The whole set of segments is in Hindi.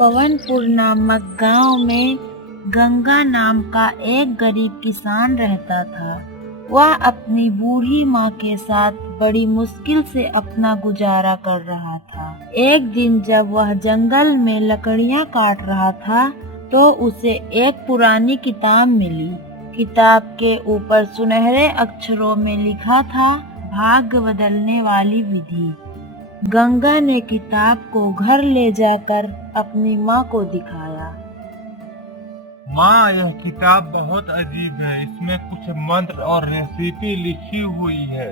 पवनपुर नामक गांव में गंगा नाम का एक गरीब किसान रहता था। वह अपनी बूढ़ी माँ के साथ बड़ी मुश्किल से अपना गुजारा कर रहा था। एक दिन जब वह जंगल में लकड़ियाँ काट रहा था तो उसे एक पुरानी किताब मिली। किताब के ऊपर सुनहरे अक्षरों में लिखा था, भाग्य बदलने वाली विधि। गंगा ने किताब को घर ले जाकर अपनी माँ को दिखाया। माँ, यह किताब बहुत अजीब है। इसमें कुछ मंत्र और रेसिपी लिखी हुई है।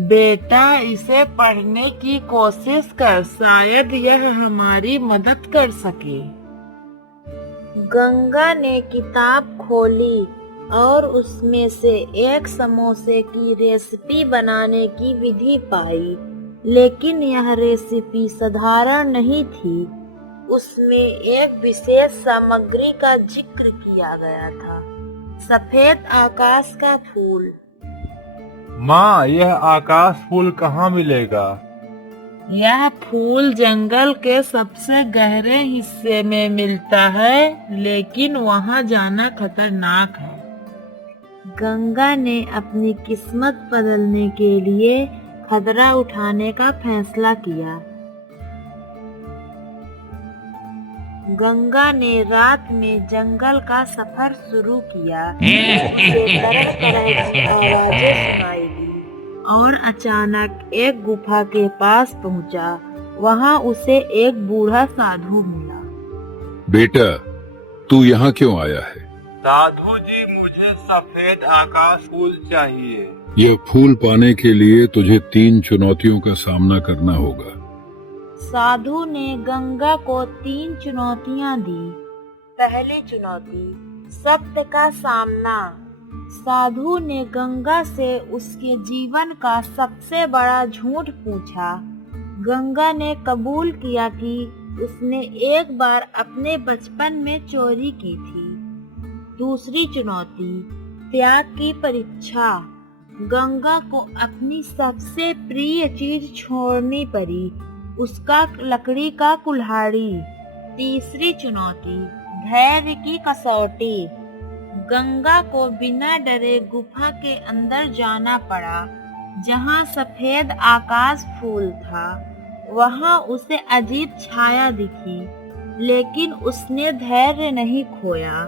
बेटा, इसे पढ़ने की कोशिश कर, शायद यह हमारी मदद कर सके। गंगा ने किताब खोली और उसमें से एक समोसे की रेसिपी बनाने की विधि पाई, लेकिन यह रेसिपी साधारण नहीं थी। उसमें एक विशेष सामग्री का जिक्र किया गया था, सफेद आकाश का फूल। माँ, यह आकाश फूल कहाँ मिलेगा? यह फूल जंगल के सबसे गहरे हिस्से में मिलता है, लेकिन वहाँ जाना खतरनाक है। गंगा ने अपनी किस्मत बदलने के लिए खतरा उठाने का फैसला किया। गंगा ने रात में जंगल का सफर शुरू किया। उसे तरह-तरह की आवाजें सुनाई दी और अचानक एक गुफा के पास पहुंचा। वहां उसे एक बूढ़ा साधु मिला। बेटा, तू यहाँ क्यों आया है? साधु जी, मुझे सफेद आकाश फूल चाहिए। यह फूल पाने के लिए तुझे 3 चुनौतियों का सामना करना होगा। साधु ने गंगा को 3 चुनौतियां दी। पहली चुनौती, सत्य का सामना। साधु ने गंगा से उसके जीवन का सबसे बड़ा झूठ पूछा। गंगा ने कबूल किया कि उसने एक बार अपने बचपन में चोरी की थी। दूसरी चुनौती, त्याग की परीक्षा। गंगा को अपनी सबसे प्रिय चीज छोड़नी पड़ी, उसका लकड़ी का कुल्हाड़ी। तीसरी चुनौती, धैर्य की कसौटी। गंगा को बिना डरे गुफा के अंदर जाना पड़ा, जहां सफेद आकाश फूल था। वहां उसे अजीब छाया दिखी, लेकिन उसने धैर्य नहीं खोया।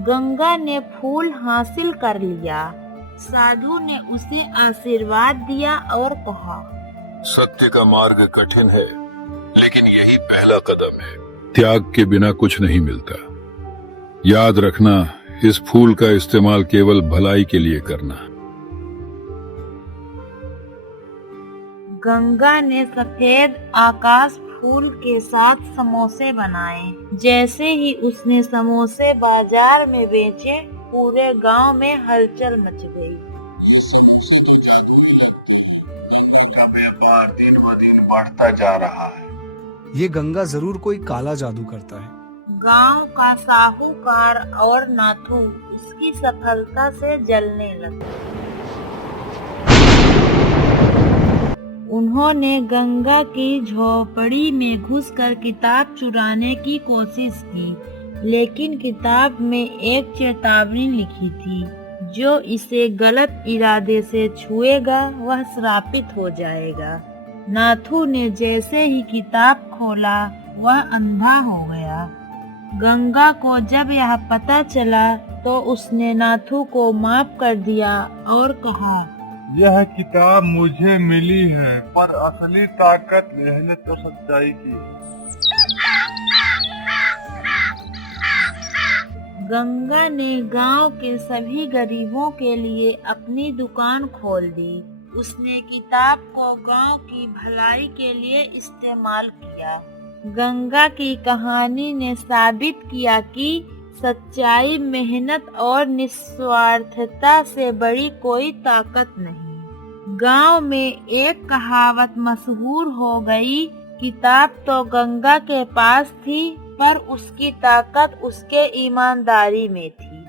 गंगा ने फूल हासिल कर लिया। साधु ने उसे आशीर्वाद दिया और कहा, सत्य का मार्ग कठिन है, लेकिन यही पहला कदम है। त्याग के बिना कुछ नहीं मिलता। याद रखना, इस फूल का इस्तेमाल केवल भलाई के लिए करना। गंगा ने सफेद आकाश फूल के साथ समोसे बनाए। जैसे ही उसने समोसे बाजार में बेचे, पूरे गांव में हलचल मच गई। का व्यापार दिन ब दिन बढ़ता जा रहा है। ये गंगा जरूर कोई काला जादू करता है। गांव का साहूकार और नाथू इसकी सफलता से जलने लगे। उन्होंने गंगा की झोपड़ी में घुसकर किताब चुराने की कोशिश की, लेकिन किताब में एक चेतावनी लिखी थी, जो इसे गलत इरादे से छुएगा वह श्रापित हो जाएगा। नाथू ने जैसे ही किताब खोला, वह अंधा हो गया। गंगा को जब यह पता चला तो उसने नाथू को माफ कर दिया और कहा, यह किताब मुझे मिली है, पर असली ताकत मेहनत और सच्चाई की है। गंगा ने गांव के सभी गरीबों के लिए अपनी दुकान खोल दी। उसने किताब को गांव की भलाई के लिए इस्तेमाल किया। गंगा की कहानी ने साबित किया कि सच्चाई, मेहनत और निस्वार्थता से बड़ी कोई ताकत नहीं। गांव में एक कहावत मशहूर हो गई, किताब तो गंगा के पास थी, पर उसकी ताकत उसके ईमानदारी में थी।